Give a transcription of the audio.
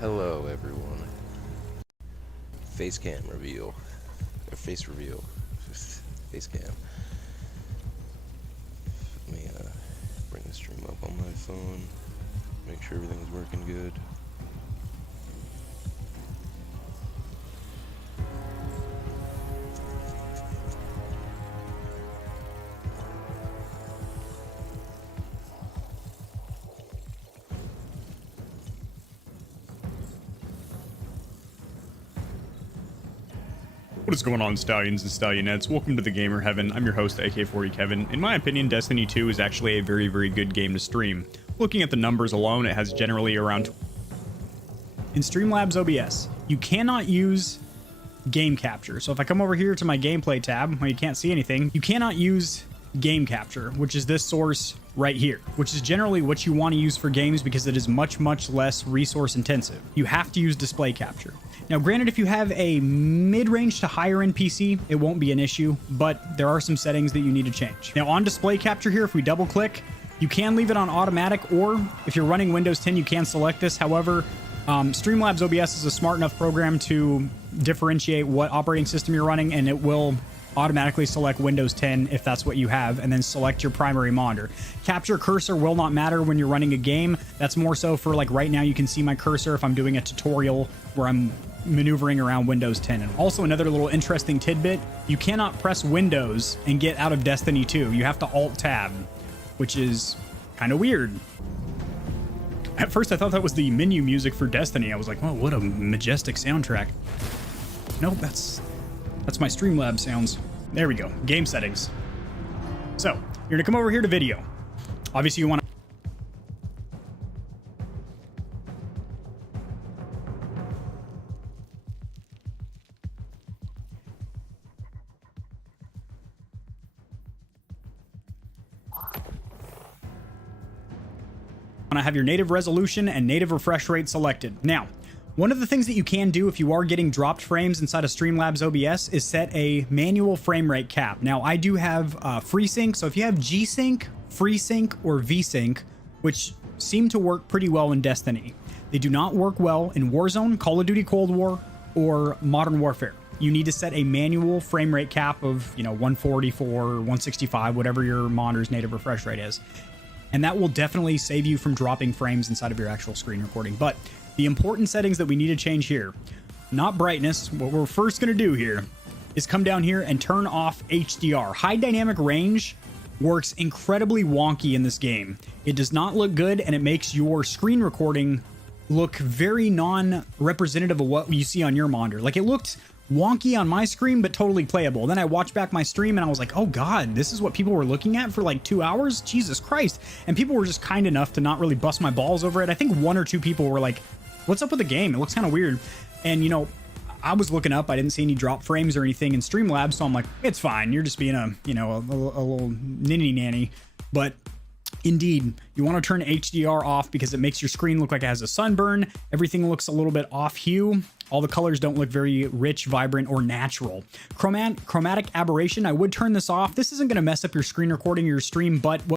Hello everyone. Face cam reveal. Or face reveal. Face cam. Let me bring the stream up on my phone. Make sure everything's working good. What is going on, Stallions and Stallionettes? Welcome to the Gamer Heaven. I'm your host, AK40 Kevin. In my opinion, Destiny 2 is actually a very, very good game to stream. Looking at the numbers alone, it has generally around... In Streamlabs OBS, you cannot use game capture. So if I come over here to my gameplay tab, where you can't see anything, you cannot use game capture, which is this source right here, which is generally what you want to use for games because it is much, much less resource intensive. You have to use display capture. Now, granted, if you have a mid-range to higher end PC, it won't be an issue, but there are some settings that you need to change. Now, on display capture here, if we double click, you can leave it on automatic, or if you're running Windows 10, you can select this. However, Streamlabs OBS is a smart enough program to differentiate what operating system you're running, and it will automatically select Windows 10 if that's what you have, and then select your primary monitor. Capture cursor will not matter when you're running a game. That's more so for, like, right now you can see my cursor if I'm doing a tutorial where I'm maneuvering around Windows 10. And also, another little interesting tidbit, you cannot press Windows and get out of Destiny 2. You have to Alt-Tab, which is kind of weird. At first I thought that was the menu music for Destiny. I was like, oh, what a majestic soundtrack. Nope, that's my Streamlabs sounds. There we go. Game settings. So, you're gonna come over here to video. Obviously, you want to... have your native resolution and native refresh rate selected. Now, one of the things that you can do if you are getting dropped frames inside of Streamlabs OBS is set a manual frame rate cap. Now, I do have FreeSync, so if you have G-Sync, FreeSync, or V-Sync, which seem to work pretty well in Destiny, they do not work well in Warzone, Call of Duty Cold War, or Modern Warfare. You need to set a manual frame rate cap of, 144, 165, whatever your monitor's native refresh rate is. And that will definitely save you from dropping frames inside of your actual screen recording. But the important settings that we need to change here, not brightness. What we're first going to do here is come down here and turn off HDR. High dynamic range works incredibly wonky in this game. It does not look good, and it makes your screen recording look very non-representative of what you see on your monitor. Like, it looked wonky on my screen, but totally playable. Then I watched back my stream and I was like, oh God, this is what people were looking at for like 2 hours? Jesus Christ. And people were just kind enough to not really bust my balls over it. I think 1 or 2 people were like, what's up with the game? It looks kind of weird. And, I was looking up, I didn't see any drop frames or anything in Streamlabs, so I'm like, it's fine. You're just being a little ninny nanny. But indeed, you want to turn HDR off because it makes your screen look like it has a sunburn. Everything looks a little bit off hue. All the colors don't look very rich, vibrant, or natural. Chromatic aberration, I would turn this off. This isn't going to mess up your screen recording or your stream, but what